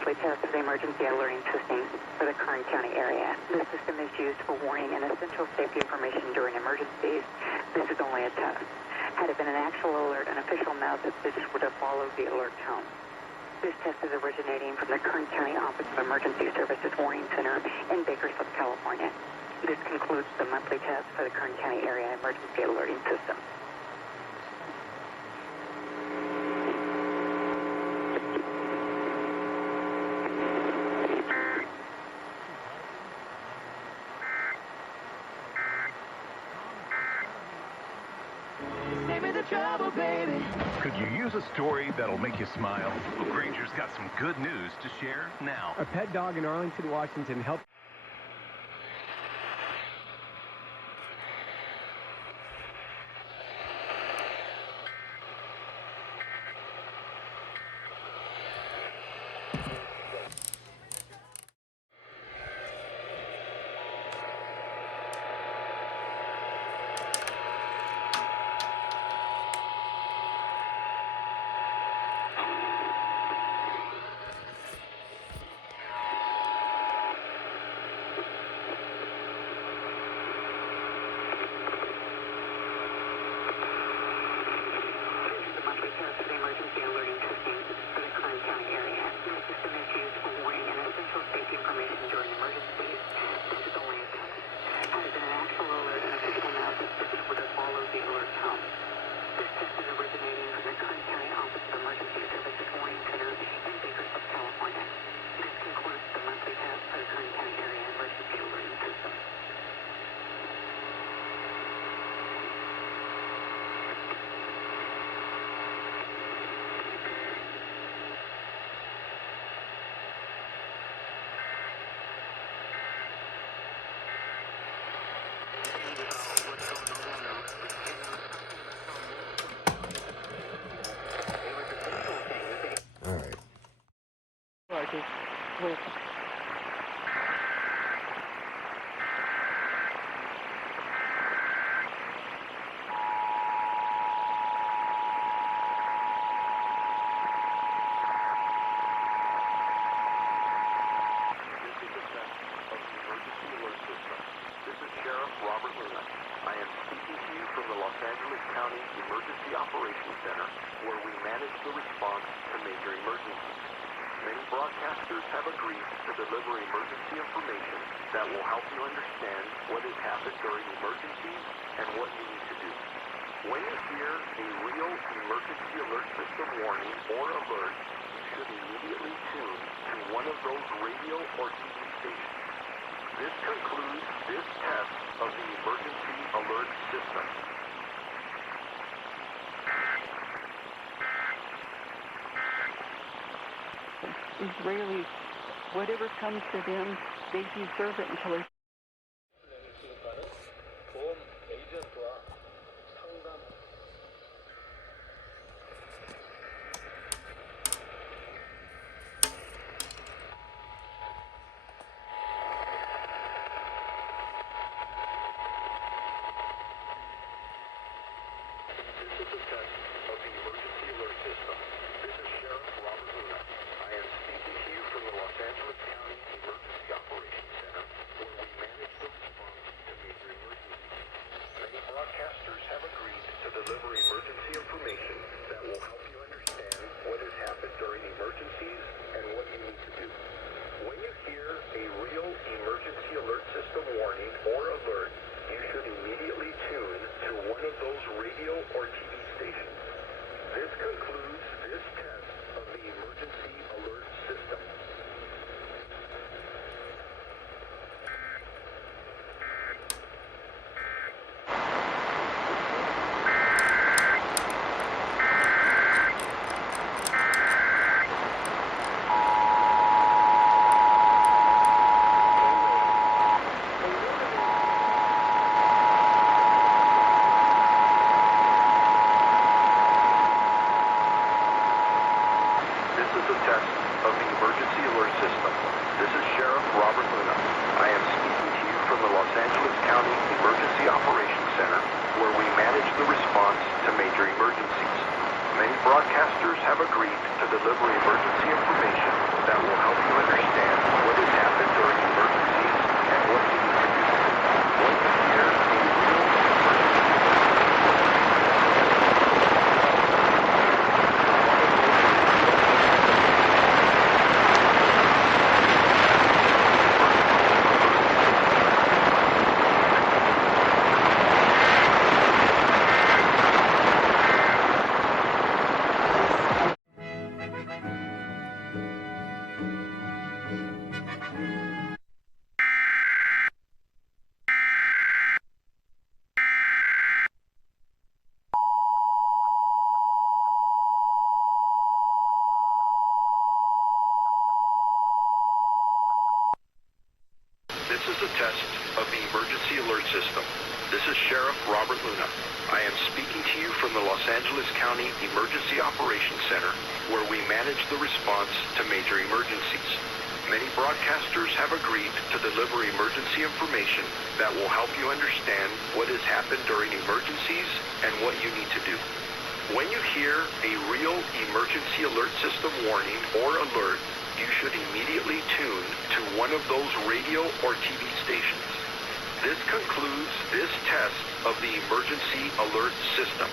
monthly test of the emergency alerting system for the Kern County area. This system is used for warning and essential safety information during emergencies. This is only a test. Had it been an actual alert, an official message would have followed the alert tone. This test is originating from the Kern County Office of Emergency Services Warning Center in Bakersfield, California. This concludes the monthly test for the Kern County area emergency alerting system. Trouble, baby. Could you use a story that'll make you smile? Well, Granger's got some good news to share now. A pet dog in Arlington, Washington helped. Emergency Operations Center, where we manage the response to major emergencies. Many broadcasters have agreed to deliver emergency information that will help you understand what has happened during emergencies and what you need to do. When you hear a real emergency alert system warning or alert, you should immediately tune to one of those radio or TV stations. This concludes this test of the emergency alert system. Israelis, whatever comes to them, they deserve it until it's deliver emergency information that will help you understand what has happened during emergencies and what you need to do. When you hear a real emergency alert system warning or alert, you should immediately tune to one of those radio or TV stations. This concludes this test of the emergency alert system. Broadcasters have agreed to deliver emergency information that will help This is a test of the emergency alert system. This is Sheriff Robert Luna. I am speaking to you from the Los Angeles County Emergency Operations Center, where we manage the response to major emergencies. Many broadcasters have agreed to deliver emergency information that will help you understand what has happened during emergencies and what you need to do. When you hear a real emergency alert system warning or alert, you should immediately tune to one of those radio or TV stations. This concludes this test of the emergency alert system.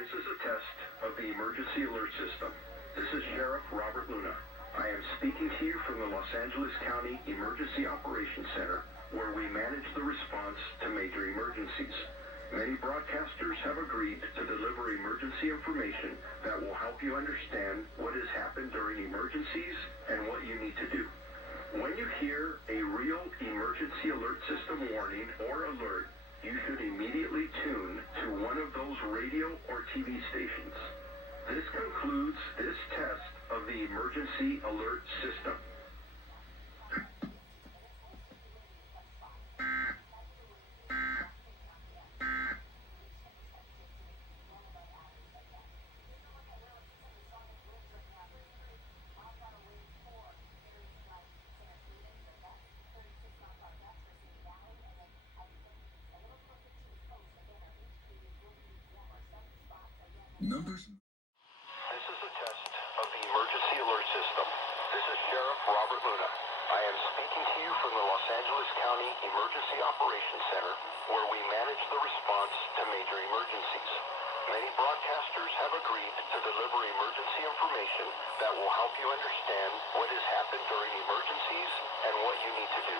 This is a test of the emergency alert system. This is Sheriff Robert Luna. I am speaking to you from the Los Angeles County Emergency Operations Center, where we manage the response to major emergencies. Many broadcasters have agreed to deliver emergency information that will help you understand what has happened during emergencies and what you need to do. When you hear a real emergency alert system warning or alert, you should immediately tune to one of those radio or TV stations. This concludes this test of the emergency alert system. Numbers. This is a test of the emergency alert system. This is Sheriff Robert Luna. I am speaking to you from the Los Angeles County Emergency Operations Center, where we manage the response to major emergencies. Many broadcasters have agreed to deliver emergency information that will help you understand what has happened during emergencies and what you need to do.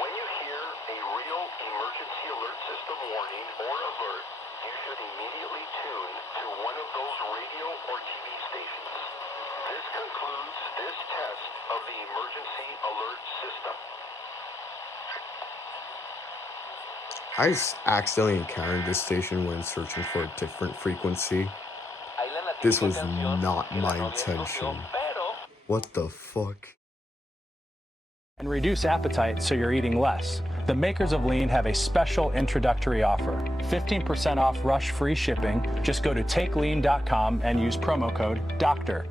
When you hear a real emergency alert system warning or alert, you should immediately tune to one of those radio or TV stations. This concludes this test of the emergency alert system. I just accidentally encountered this station when searching for a different frequency. This was not my intention. What the fuck? And reduce appetite so you're eating less. The makers of Lean have a special introductory offer. 15% off rush free shipping. Just go to takelean.com and use promo code DOCTOR.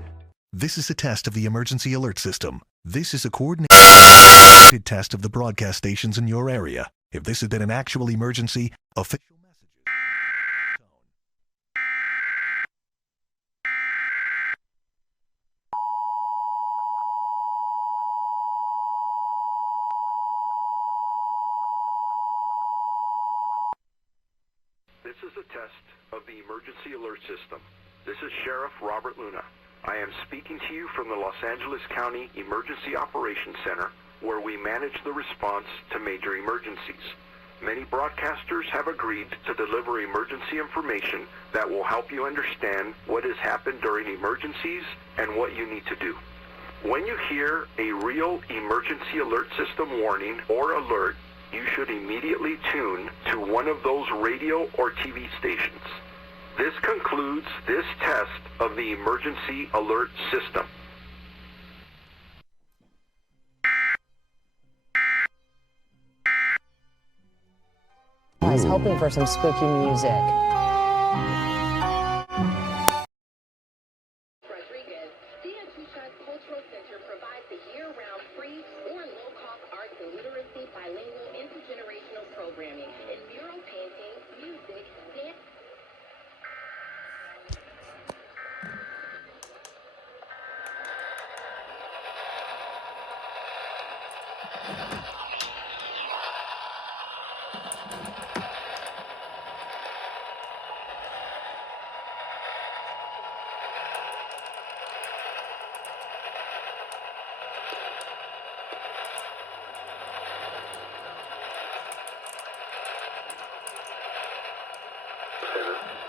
This is a test of the emergency alert system. This is a coordinated test of the broadcast stations in your area. If this has been an actual emergency, official messages. This is a test of the emergency alert system. This is Sheriff Robert Luna. I am speaking to you from the Los Angeles County Emergency Operations Center, where we manage the response to major emergencies. Many broadcasters have agreed to deliver emergency information that will help you understand what has happened during emergencies and what you need to do. When you hear a real emergency alert system warning or alert, you should immediately tune to one of those radio or TV stations. This concludes this test of the emergency alert system. I was hoping for some spooky music. Rodriguez, DN Tucson's Cultural Center provides a year-round free or low-cost arts and literacy by bilingual intergenerational programming in mural painting, music, dance.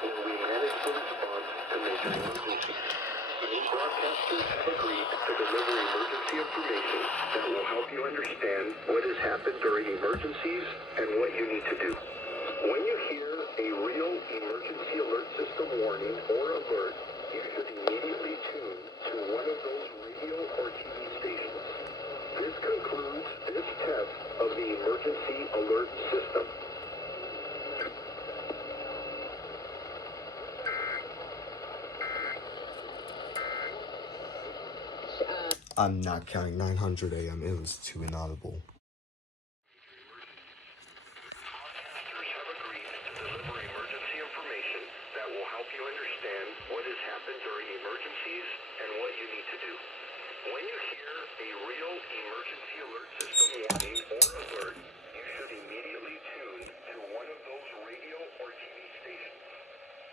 Where we manage the response to major emergencies. Many broadcasters have agreed to deliver emergency information that will help you understand what has happened during emergencies and what you need to do. When you hear a real emergency alert system warning or alert, you should immediately tune to one of those radio or TV stations. This concludes this test of the emergency alert system. I'm not counting 900 AM. It was too inaudible. Broadcasters have agreed to deliver emergency information that will help you understand what has happened during emergencies and what you need to do. When you hear a real emergency alert system warning or alert, you should immediately tune to one of those radio or TV stations.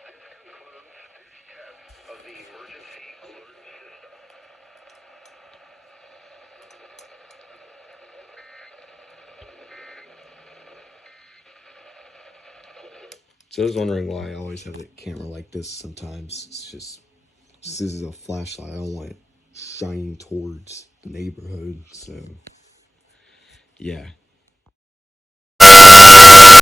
This concludes this test of the emergency alert system. So I was wondering why I always have the camera like this sometimes. It's just this is a flashlight. I don't want it shining towards the neighborhood. So, yeah.